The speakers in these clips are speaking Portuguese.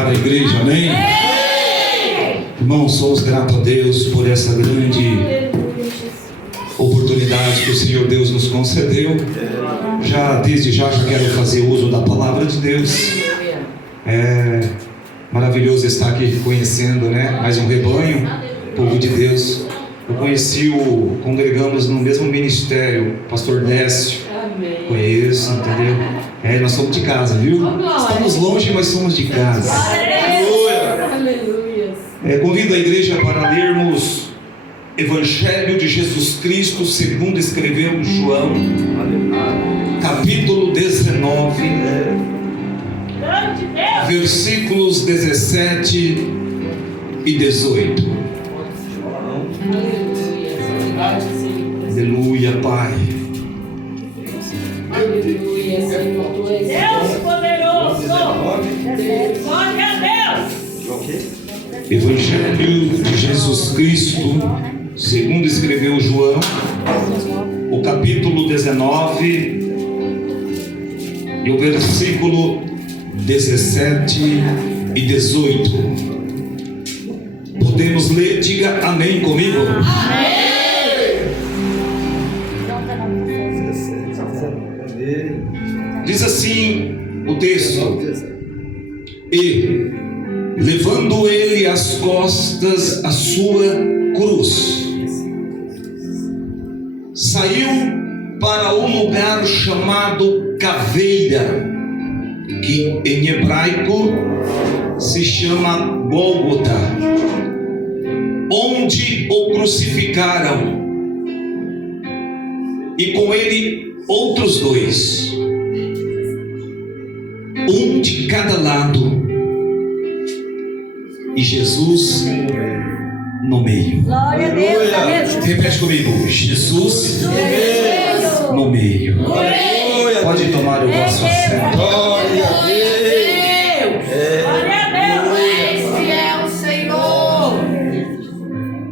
para a igreja, amém? Irmãos, somos gratos a Deus por essa grande oportunidade que o Senhor Deus nos concedeu. Desde já quero fazer uso da palavra de Deus. É maravilhoso estar aqui conhecendo, mais um rebanho, povo de Deus. Eu congregamos no mesmo ministério, pastor Décio. Conheço, entendeu? Nós somos de casa, viu? Estamos longe, mas somos de casa. Convido a igreja para lermos Evangelho de Jesus Cristo segundo escreveu João, capítulo 19, versículos 17 e 18. Aleluia, Pai. Aleluia, Senhor. Deus poderoso. Glória a Deus. Evangelho de Jesus Cristo segundo escreveu João, o capítulo 19 e o versículo 17 e 18. Podemos ler? Diga amém comigo. Amém. Diz assim o texto: e levando ele às costas a sua cruz, saiu para um lugar chamado Caveira, que em hebraico se chama Gólgota, onde o crucificaram, e com ele outros dois, um de cada lado, e Jesus no meio. Glória a Deus. Repete comigo: Jesus no meio. Pode tomar o vosso assento. Glória a Deus. Glória a Deus. Esse é o Senhor.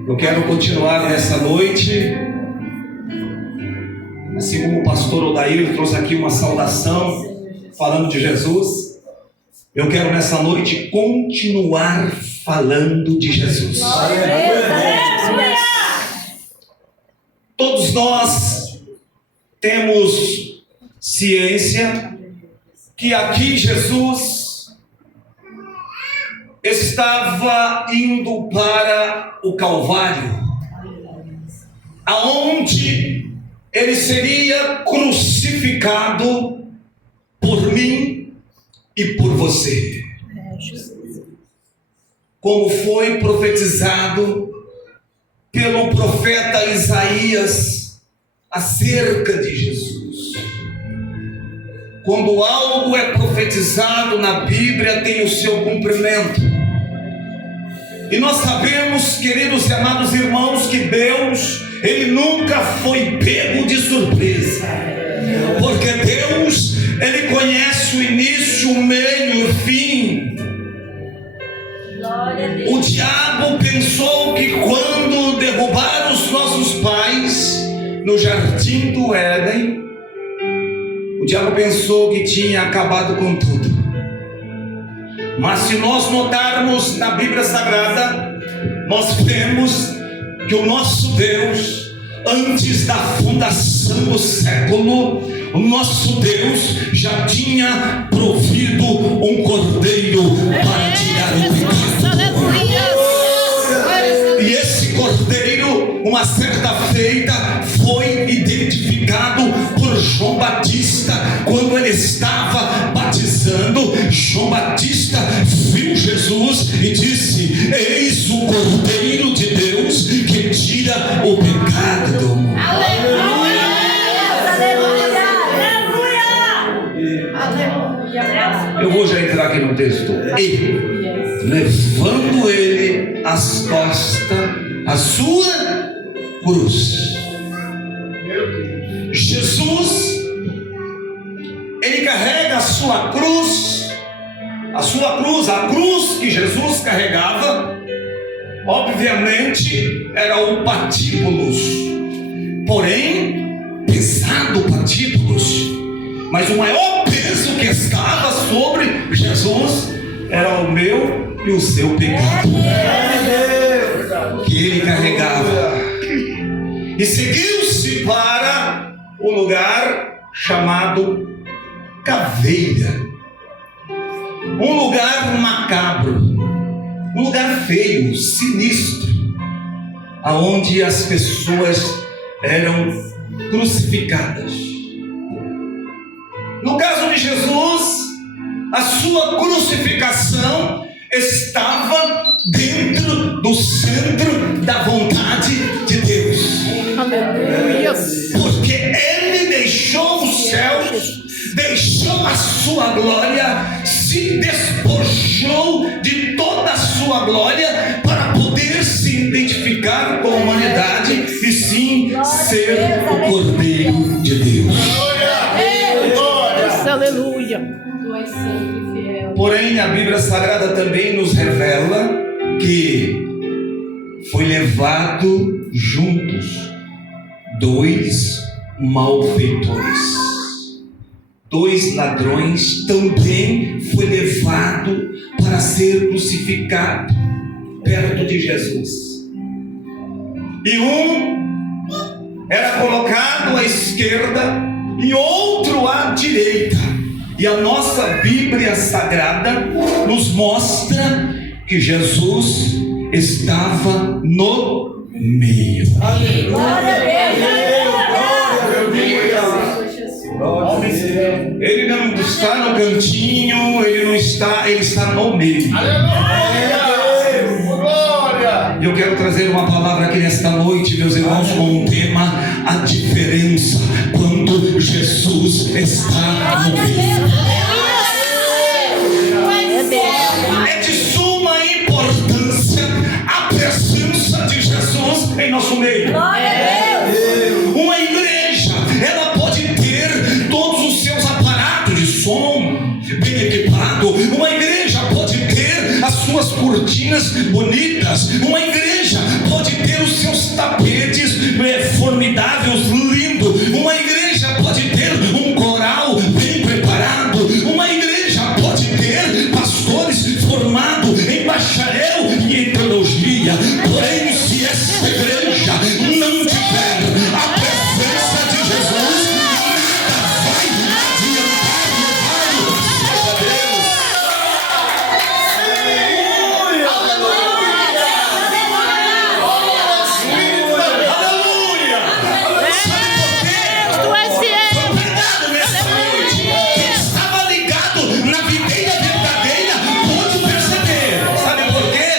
Eu quero continuar nessa noite, assim como o pastor Odair trouxe aqui uma saudação falando de Jesus. Eu quero nessa noite continuar falando de Jesus. Todos nós temos ciência que aqui Jesus estava indo para o Calvário, aonde ele seria crucificado por mim e por você, como foi profetizado pelo profeta Isaías acerca de Jesus. Quando algo é profetizado na Bíblia, tem o seu cumprimento. E nós sabemos, queridos e amados irmãos, que Deus, Ele nunca foi pego de surpresa, porque Deus, Ele conhece o início, o meio e o fim. O diabo pensou que quando derrubaram os nossos pais no jardim do Éden, o diabo pensou que tinha acabado com tudo. Mas se nós notarmos na Bíblia Sagrada, nós vemos que o nosso Deus, antes da fundação do século, o nosso Deus já tinha provido um cordeiro para tirar o pecado. E esse cordeiro, uma certa feita, foi identificado por João Batista. Quando ele estava batizando, João Batista viu Jesus e disse: eis o cordeiro de Deus que tira o pecado do mundo. Aleluia! Eu vou já entrar aqui no texto. E levando ele às costas a sua cruz. Jesus, ele carrega a sua cruz, a cruz que Jesus carregava, obviamente era o patíbulos, porém pesado patíbulos, mas o maior peso que estava sobre Jesus era o meu e o seu pecado que ele carregava. E seguiu-se para o lugar chamado Caveira, um lugar macabro, um lugar feio, sinistro, aonde as pessoas eram crucificadas. No caso de Jesus, a sua crucificação estava dentro do centro da vontade de Deus. Aleluia. Porque ele deixou os céus, deixou a sua glória, se despojou de toda a sua glória para poder se identificar com a humanidade e sim ser o Cordeiro de Deus. Aleluia. Tu és sempre fiel. Porém, a Bíblia Sagrada também nos revela que foi levado juntos dois malfeitores, dois ladrões, também foi levado para ser crucificado perto de Jesus. E um era colocado à esquerda e outro à direita. E a nossa Bíblia Sagrada nos mostra que Jesus estava no meio. Ele não está no cantinho, ele está no meio. E eu quero trazer uma palavra aqui nesta noite, meus irmãos, com o tema: a diferença quando Jesus está no meio. É de suma importância a presença de Jesus em nosso meio. Uma igreja, ela pode ter todos os seus aparatos de som bem equipado. Uma igreja pode ter as suas cortinas bonitas. Uma igreja pode ter os seus tapetes formidáveis, lindos. Uma igreja pode ter um coral bem preparado. Uma igreja pode ter pastores formados em bacharel e em teologia. Porém, se essa igreja não tiver a presença de Jesus, nada vai adiantar. Louvado seja Aleluia! Sabe por quê? Tu és fiel. Obrigado nessa noite. Quem estava ligado na videira verdadeira pode perceber. Sabe por quê?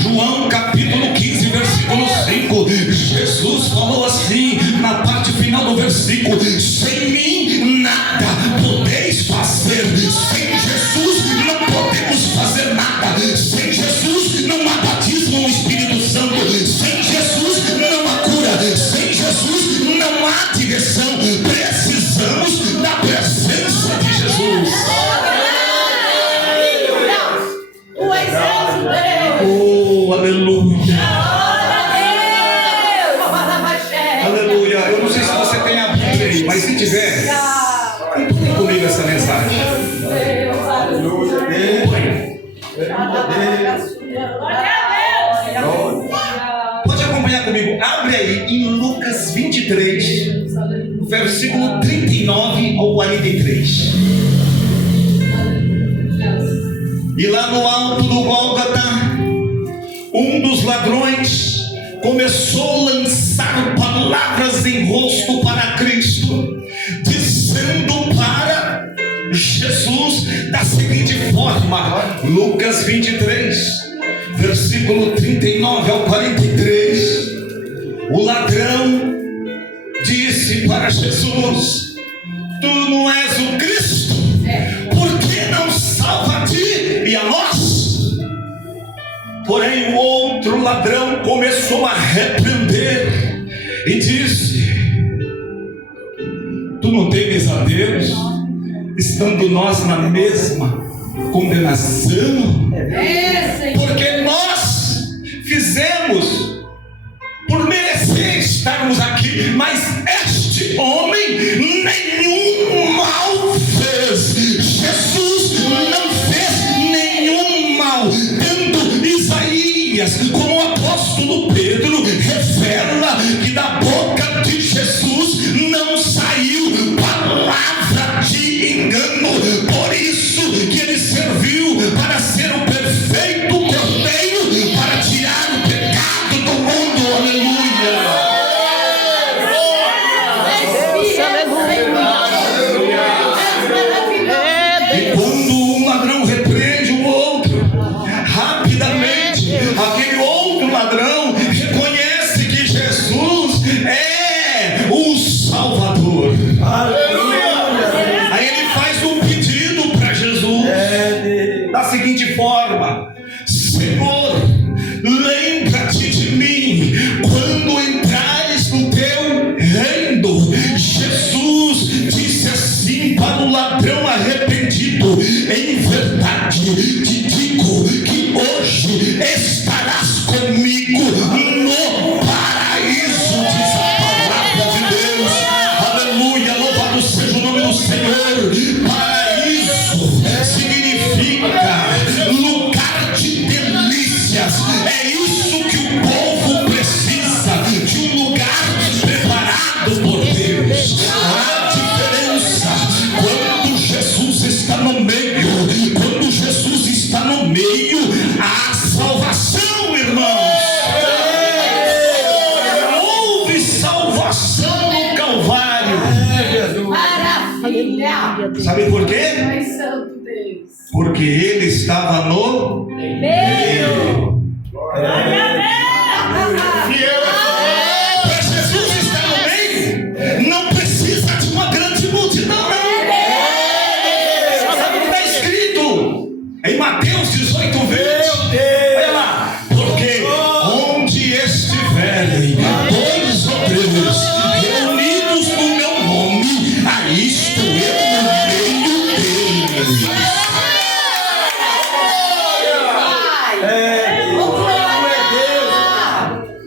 João capítulo 15, versículo 5. Jesus falou assim, na parte final do versículo: sem mim nada podeis fazer. Sem Jesus não podemos fazer nada. Sem Jesus não há batismo no Espírito Santo. Sem Jesus não há cura. Sem Jesus não há direção. Precisamos da presença de Jesus. Tu és sempre. Oh, aleluia. Aleluia. Eu não sei se você tem a Bíblia aí, mas se tiver, acompanhe comigo essa mensagem. Pode acompanhar comigo. Abre aí em Lucas 23, versículo 39 ao 43. E lá no alto do Gólgota, um dos ladrões começou a lançar palavras em rosto para Cristo, dizendo para Jesus da seguinte forma: Lucas 23, versículo 39 ao 43. O ladrão disse para Jesus: tu não és o Cristo, por que não salva a ti e a nós? Porém o outro ladrão começou a repreender e disse: tu não temes a Deus, estando nós na mesma condenação? Porque nós fizemos por merecer estarmos aqui, mas este homem nenhum mal fez. Jesus não seguinte forma: Senhor, lembra-te de mim quando entrares no teu reino. Jesus disse assim para o ladrão arrependido: em verdade te digo que hoje estarás comigo no paraíso, diz a palavra de Deus. Aleluia, louvado seja o nome do Senhor. Paraíso significa lugar de delícias. É isso que o povo precisa, de um lugar preparado por Deus. A diferença quando Jesus está no meio, quando Jesus está no meio, há salvação, irmãos. Houve salvação no Calvário. Maravilha. Sabe por quê? Pai Santo Deus. Porque ele estava no meio. Para Jesus estar no meio, não precisa de uma grande multidão, não. Sabe o que está escrito em Mateus 18, 20? Olha lá. Porque onde estiverem dois ou três reunidos no meu nome, aí estou eu no meio deles.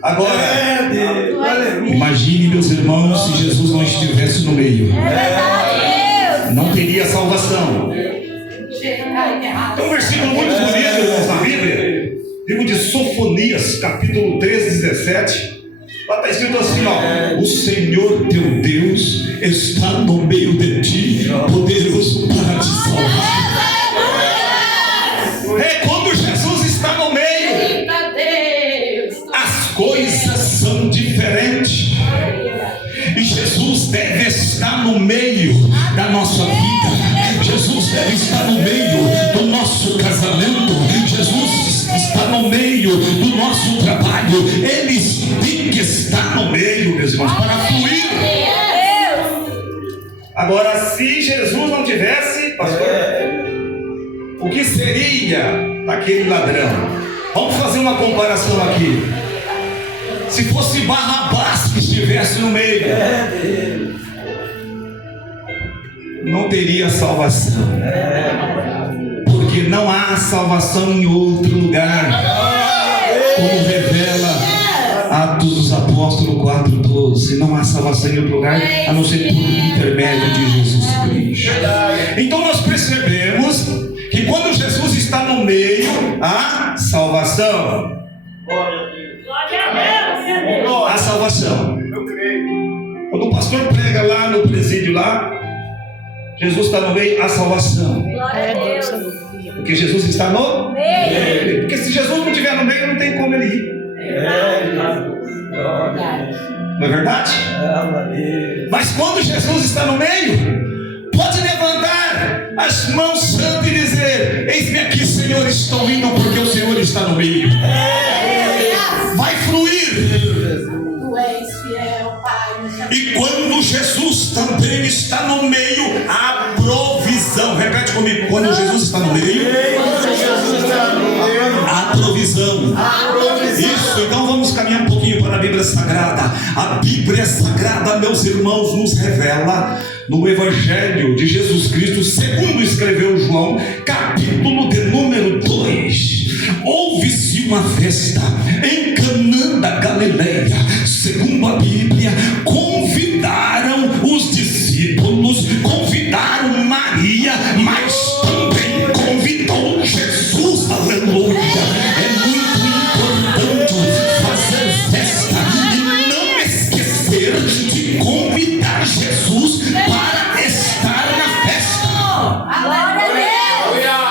Agora, imagine, meus irmãos, se Jesus não estivesse no meio. Não teria salvação. Tem um versículo muito bonito, irmãos, na Bíblia. Livro de Sofonias, capítulo 13, 17. Lá está escrito assim, ó: o Senhor teu Deus está no meio de ti, poderoso para te salvar. É quando Jesus está no meio, as coisas são diferentes. E Jesus deve estar no meio da nossa vida. Jesus deve estar no meio do nosso casamento. Jesus está no meio do nosso trabalho. Ele tem que estar no meio, meus irmãos, para fluir. Agora, se Jesus não tivesse, pastor, o que seria daquele ladrão? Vamos fazer uma comparação aqui. Se fosse Barrabás que estivesse no meio, não teria salvação, porque não há salvação em outro lugar, como revela Atos dos Apóstolos 4:12. Não há salvação em outro lugar a não ser por intermédio de Jesus Cristo. Então nós percebemos que quando Jesus está no meio, há salvação. A salvação. Quando o pastor prega lá no presídio lá, Jesus está no meio, a salvação. Porque Jesus está no meio. Porque se Jesus não estiver no meio, não tem como ele ir. Não é verdade? Mas quando Jesus está no meio, pode levantar as mãos santas e dizer: eis-me aqui, Senhor, estou indo porque o Senhor está no meio. Vai fluir. Tu és fiel, Pai. E quando Jesus também está no meio, há provisão. Repete comigo: quando Jesus está no meio, há provisão. Isso, então vamos caminhar um pouquinho para a Bíblia Sagrada. A Bíblia Sagrada, meus irmãos, nos revela no Evangelho de Jesus Cristo, segundo escreveu João, capítulo de número 2. Houve-se uma festa em Canaã da Galileia. Segundo a Bíblia, convidaram os discípulos, convidaram Maria, mas também convidou Jesus. Aleluia! É muito importante fazer festa e não esquecer de convidar Jesus para estar na festa.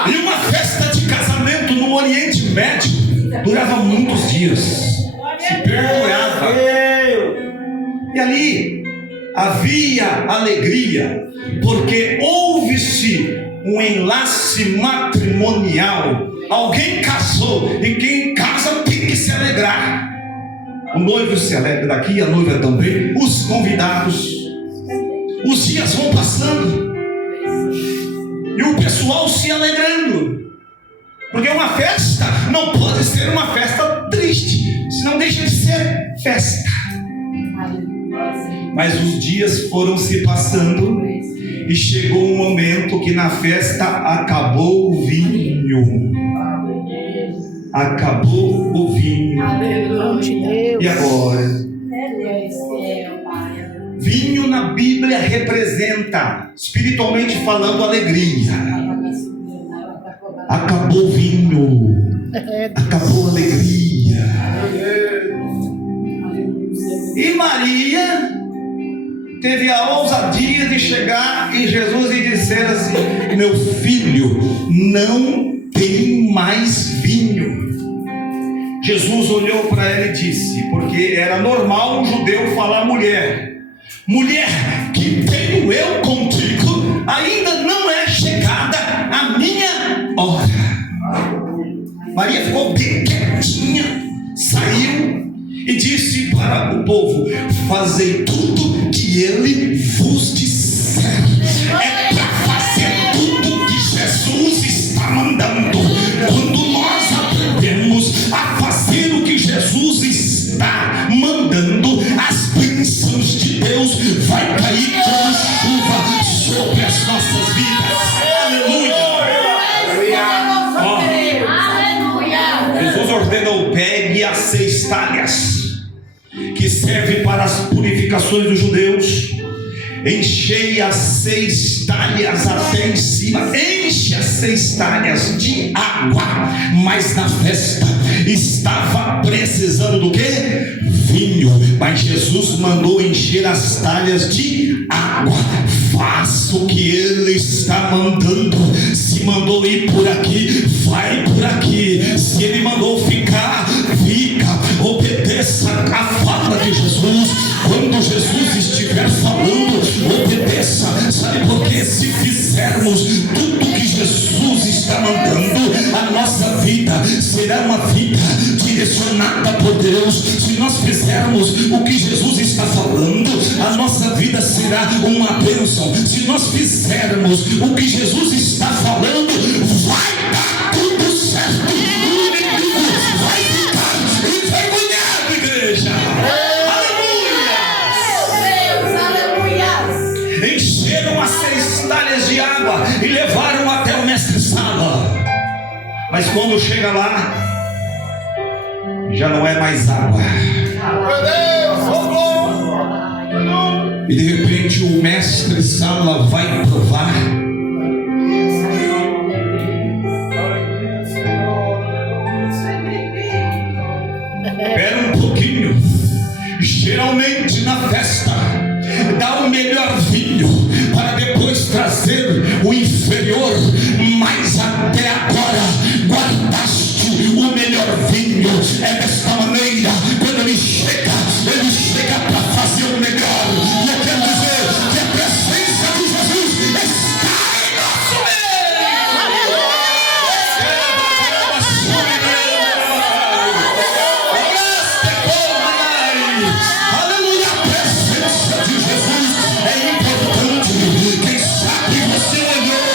E uma festa de casamento no Oriente Médio durava muitos dias, se perdurava. E ali havia alegria, porque houve-se um enlace matrimonial. Alguém casou, e quem casa tem que se alegrar. O noivo se alegra daqui, a noiva também, os convidados. Os dias vão passando e o pessoal se alegrando. Porque uma festa não pode ser uma festa triste, senão deixa de ser festa. Mas os dias foram se passando e chegou um momento que na festa acabou o vinho. Acabou o vinho. E agora? Vinho na Bíblia representa, espiritualmente falando, alegria. Acabou o vinho. Acabou a alegria. E Maria teve a ousadia de chegar em Jesus e dizer assim: meu filho, não tem mais vinho. Jesus olhou para ela e disse, porque era normal um judeu falar mulher: mulher, que tenho eu contigo, ainda não é chegada a minha hora. Maria ficou bem quietinha, saiu e disse para o povo: fazei tudo que ele vos disser. É para fazer tudo que Jesus está mandando. Quando nós aprendemos a fazer o que Jesus está mandando, as bênçãos de Deus vai cair como chuva sobre as nossas vidas. Aleluia! Jesus ordenou: pegue as 6 talhas que servem para as purificações dos judeus, enchei as 6 talhas até em cima, enche as 6 talhas de água. Mas na festa estava precisando do que? Vinho. Mas Jesus mandou encher as talhas de água. Faça o que ele está mandando. Se mandou ir por aqui, vai por aqui. Se ele mandou ficar, fica. Obedeça a fala de Jesus. Quando Jesus estiver falando, obedeça. Sabe por quê? Se fizermos tudo que Jesus está mandando, a nossa vida será uma vida direcionada por Deus. Se nós fizermos o que Jesus está falando, a nossa vida será uma bênção. Se nós fizermos o que Jesus está falando, vai dar tudo certo. O inimigo vai ficar envergonhado, igreja. Aleluia! Encheram as 6 talhas de água e levaram até o mestre-sala. Mas quando chega lá, já não é mais água. E de repente o mestre-sala vai provar. Espera um pouquinho. Geralmente na festa dá o melhor vinho para depois trazer o inferior. Mas até agora guardaste o melhor vinho. É desta maneira, quando ele chega para fazer o melhor. E eu quero dizer que a presença de Jesus está em nosso meio. Aleluia! A presença de Jesus é importante. Quem sabe você olhou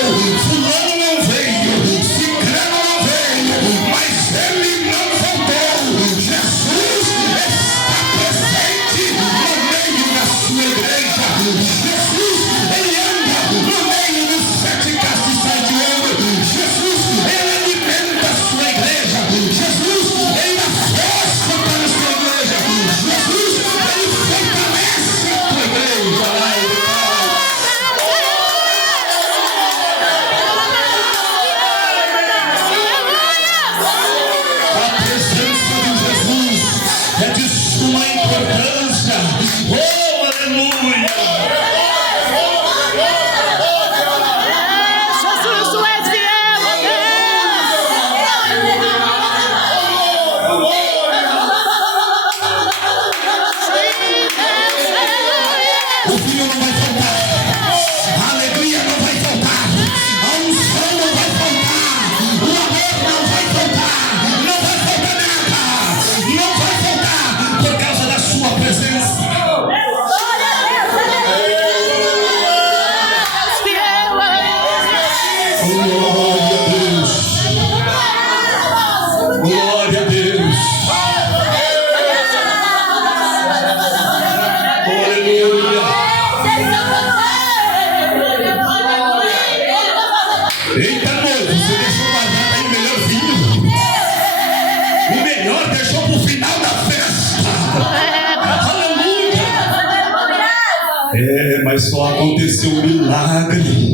Mas só aconteceu um milagre,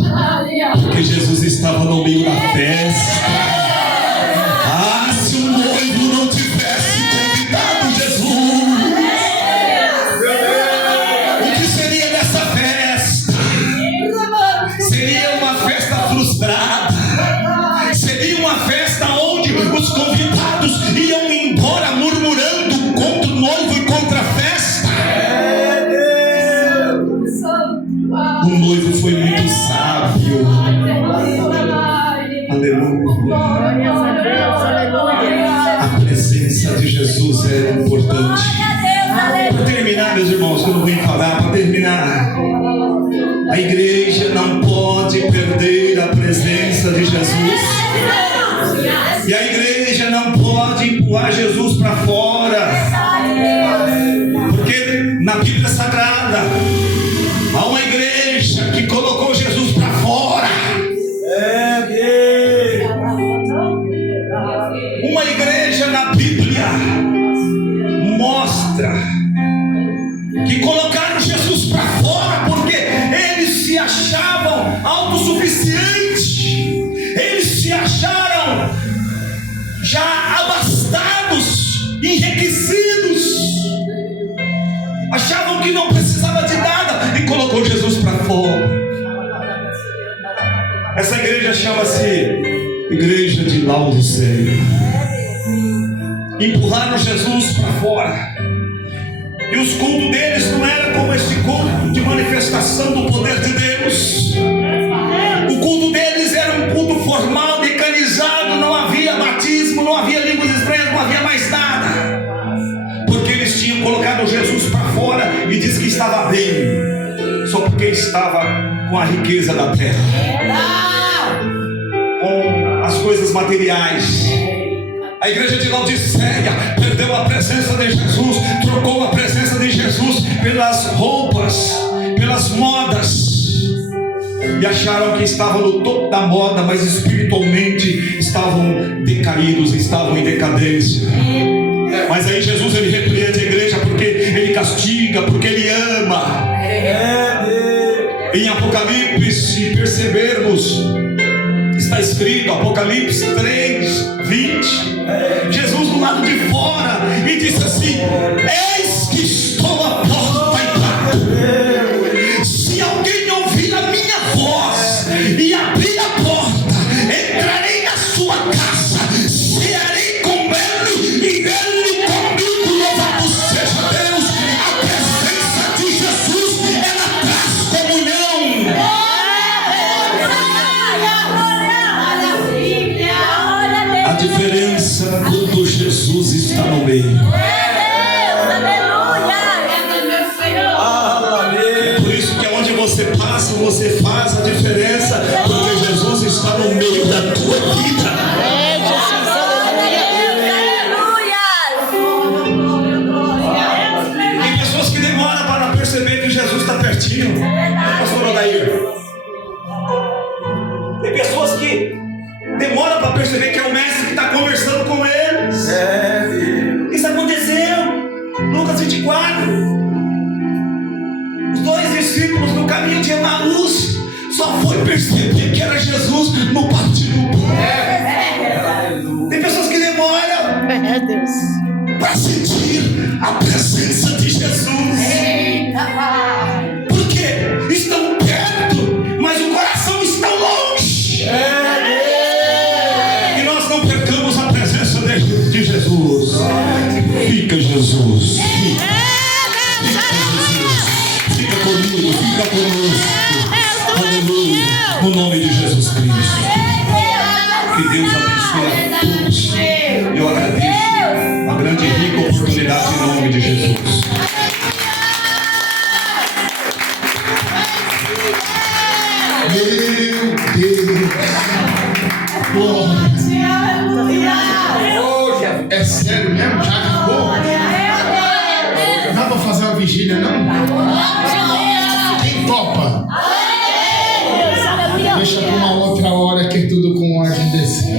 porque Jesus estava no meio da festa. Ah, se o noivo não tivesse convidado Jesus, o que seria dessa festa? Seria uma festa frustrada. Seria uma festa onde os convidados iam embora murmurando contra o noivo e contra a festa. O noivo foi muito sábio. Aleluia. A presença de Jesus é importante. Para terminar, meus irmãos, que eu não vim falar, para terminar, a igreja não pode perder a presença de Jesus. E a igreja não pode empurrar Jesus para fora. Porque na Bíblia Sagrada há uma igreja que colocou Jesus para fora. Uma igreja na Bíblia mostra que colocaram Jesus para fora porque eles se achavam autossuficientes. Eles se acharam já abastados, enriquecidos. Achavam que não precisava de nada e colocou Jesus para fora. Essa igreja chama-se Igreja de Laodiceia. Empurraram Jesus para fora. E os cultos deles não eram como esse culto de manifestação do poder de Deus. O culto deles era um culto formal, mecanizado. Não havia batismo, não havia línguas estranhas, não havia mais nada. Porque eles tinham colocado Jesus para fora e disse que estava bem, só porque estava com a riqueza da terra, com as coisas materiais. A igreja de Laodiceia perdeu a presença de Jesus, trocou a presença de Jesus pelas roupas, pelas modas, e acharam que estavam no topo da moda, mas espiritualmente estavam decaídos, estavam em decadência. Mas aí Jesus, ele repreende a igreja porque ele castiga, porque ele ama. Em Apocalipse, se percebermos, está escrito, Apocalipse 3:20, Jesus do lado de fora, e disse assim: eis que estou à porta e bato. Se alguém ouvir a minha voz e abrir a porta, entrarei na sua casa, cearei com ele e ele comigo. Louvado seja Deus. A presença de Jesus, ela traz comunhão. A diferença quando Jesus está no meio. É por isso que onde você passa, você faz a diferença, porque Jesus está no meio da tua vida. Tem pessoas que demoram para perceber que Jesus está pertinho. Pastor Odair. Tem pessoas que demoram para perceber que é o mestre que está conversando com eles. Isso aconteceu. Lucas 24. Os dois discípulos no caminho de Emaús só foi perceber que era Jesus no partir do pão. Tem pessoas que demoram para sentir a presença de Jesus. Porque estão perto, mas o coração está longe. E nós não percamos a presença de Jesus. Fica Jesus. Fica comigo, fica conosco. Aleluia. No nome de Jesus Cristo. Que Deus abençoe a todos. Eu agradeço a grande e rica oportunidade em nome de Jesus. Meu Deus. Glória. É sério mesmo? Já acabou? Não dá pra fazer uma vigília, não? Quem topa? Deixa pra uma outra.